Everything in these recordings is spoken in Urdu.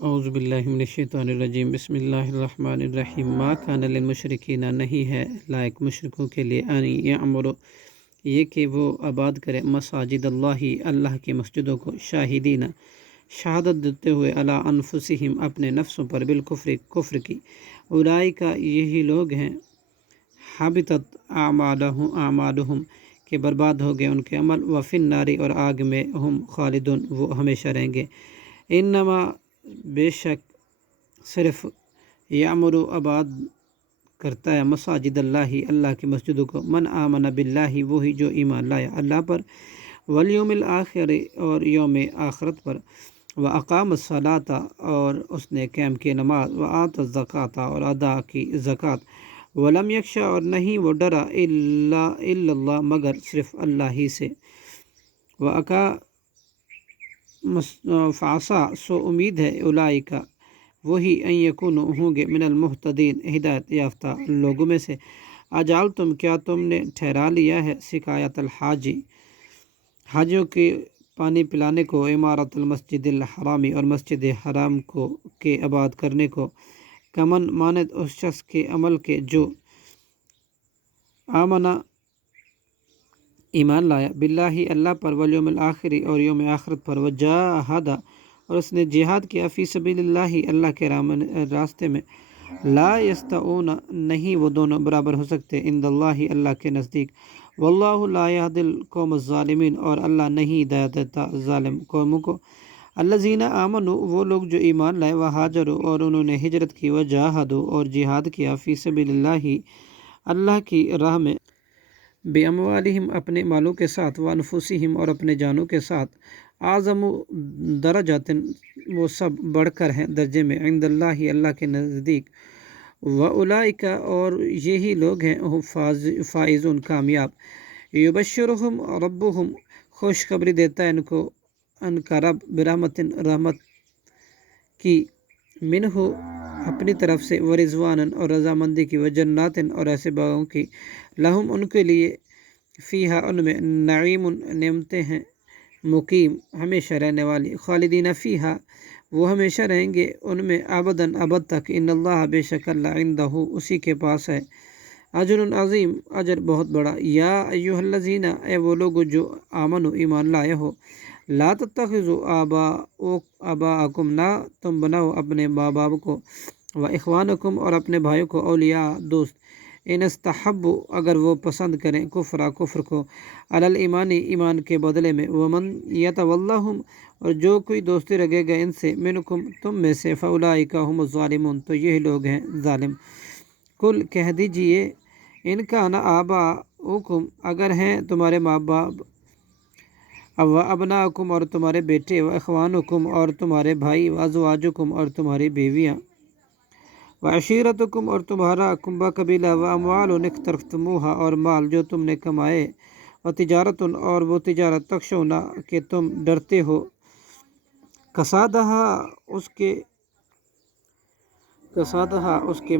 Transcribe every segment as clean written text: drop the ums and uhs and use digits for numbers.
اعوذ باللہ من الشیطان الرجیم بسم اللہ الرحمن الرحیم ما کان للمشرکین نہیں ہے لائق مشرکوں کے لیے ان یعمروا یہ کہ وہ آباد کرے مساجد اللہ کی مسجدوں کو شاہدین شہادت دیتے ہوئے علی انفسہم اپنے نفسوں پر بالکفر کفر کی اولئک یہی لوگ ہیں حبطت اعمالہم کہ برباد ہو گئے ان کے عمل وفی النار اور آگ میں ہم خالدون وہ ہمیشہ رہیں گے انما بے شک صرف یعمر آباد کرتا ہے مساجد اللہ کی مسجدوں کو من آمن باللہ وہی جو ایمان لایا اللہ پر والیوم الآخر اور یوم آخرت پر واقام الصلاۃ اور اس نے قائم کی نماز وآت الزکوٰۃ اور ادا کی زکوٰۃ ولم یخشا اور نہیں وہ ڈرا الا اللہ مگر صرف اللہ ہی سے فعصا سو امید ہے اولئک وہی ان یکونوا ہوں گے من المہتدین ہدایت یافتہ لوگوں میں سے اجعلتم کیا تم نے ٹھہرا لیا ہے سقایت الحاجی حاجیوں کے پانی پلانے کو عمارت المسجد الحرامی اور مسجد حرام کو کے آباد کرنے کو کمن مانند اس شخص کے عمل کے جو آمنا ایمان لایا باللہ اللہ پر والیوم الآخری اور یوم آخرت پر وجاہد اور اس نے جہاد کیا فی سبیل اللہ کے راستے میں لا یستوون نہیں وہ دونوں برابر ہو سکتے عند اللہ کے نزدیک واللہ لا یہدی القوم الظالمین اور اللہ نہیں ہدایت دیتا ظالم قوموں کو الذین آمنوا وہ لوگ جو ایمان لائے وہاجروا اور انہوں نے ہجرت کی وجاہدوا اور جہاد کیا فی سبیل اللہ کی راہ میں بِأَمْوَالِهِمْ اپنے مالوں کے ساتھ وَأَنفُسِهِمْ اور اپنے جانوں کے ساتھ اعظم درجات وہ سب بڑھ کر ہیں درجے میں عند اللہ کے نزدیک وَأُولَئِكَ اور یہی لوگ ہیں فائزون کامیاب یبشرہم ربہم خوشخبری دیتا ہے ان کا رب برحمت رحمت کی منہ اپنی طرف سے ورضوان اور رضامندی کی وجنات اور ایسے باغوں کی لہم ان کے لیے فیہا ان میں نعیم نعمتیں ہیں مقیم ہمیشہ رہنے والی خالدین فیہا وہ ہمیشہ رہیں گے ان میں ابداً ابد تک ان اللہ بے شک اللہ عندہ اسی کے پاس ہے اجر عظیم اجر بہت بڑا یا ایہا الذین اے وہ لوگ جو آمنوا ایمان لائے ہو لا تتخذوا آباءکم نہ تم بناؤ اپنے ماں باپ کو و اخوانکم اور اپنے بھائیوں کو اولیاء دوست ان استحبوا اگر وہ پسند کریں کفر کو علی الایمان ایمان کے بدلے میں ومن یتولہم اور جو کوئی دوستی رکھے گا ان سے منکم تم میں سے فاولئک هم الظالمون تو یہی لوگ ہیں ظالم کل کہہ دیجئے ان کان آباؤکم اگر ہیں تمہارے ماں باپ و ابناءکم اور تمہارے بیٹے و اخوانکم اور تمہارے بھائی و ازواجکم اور تمہاری بیویاں و عشیرتکم اور تمہارا کنبہ قبیلہ و اموال اقترفتموہا اور مال جو تم نے کمائے و تجارت اور وہ تجارت تخشونا کہ تم ڈرتے ہو کسادہا اس کے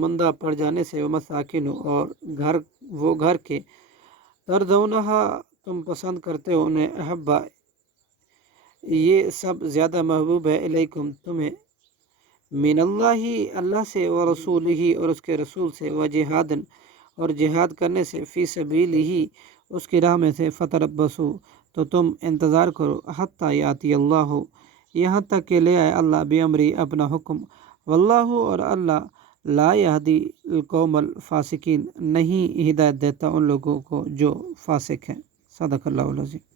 مندہ پڑ جانے سے و مساکن اور گھر کے ترضونہا تم پسند کرتے ہو انہیں احبا یہ سب زیادہ محبوب ہے الیکم تمہیں من اللہ سے و رسولہ اور اس کے رسول سے و جہاد اور جہاد کرنے سے فی سبیلہ اس کی راہ میں سے فتربصوا تو تم انتظار کرو حتی یاتی اللہ یہاں تک کہ لے آئے اللہ بامری اپنا حکم واللہ اور اللہ لا یہدی القوم الفاسقین نہیں ہدایت دیتا ان لوگوں کو جو فاسق ہیں صدق اللہ العظیم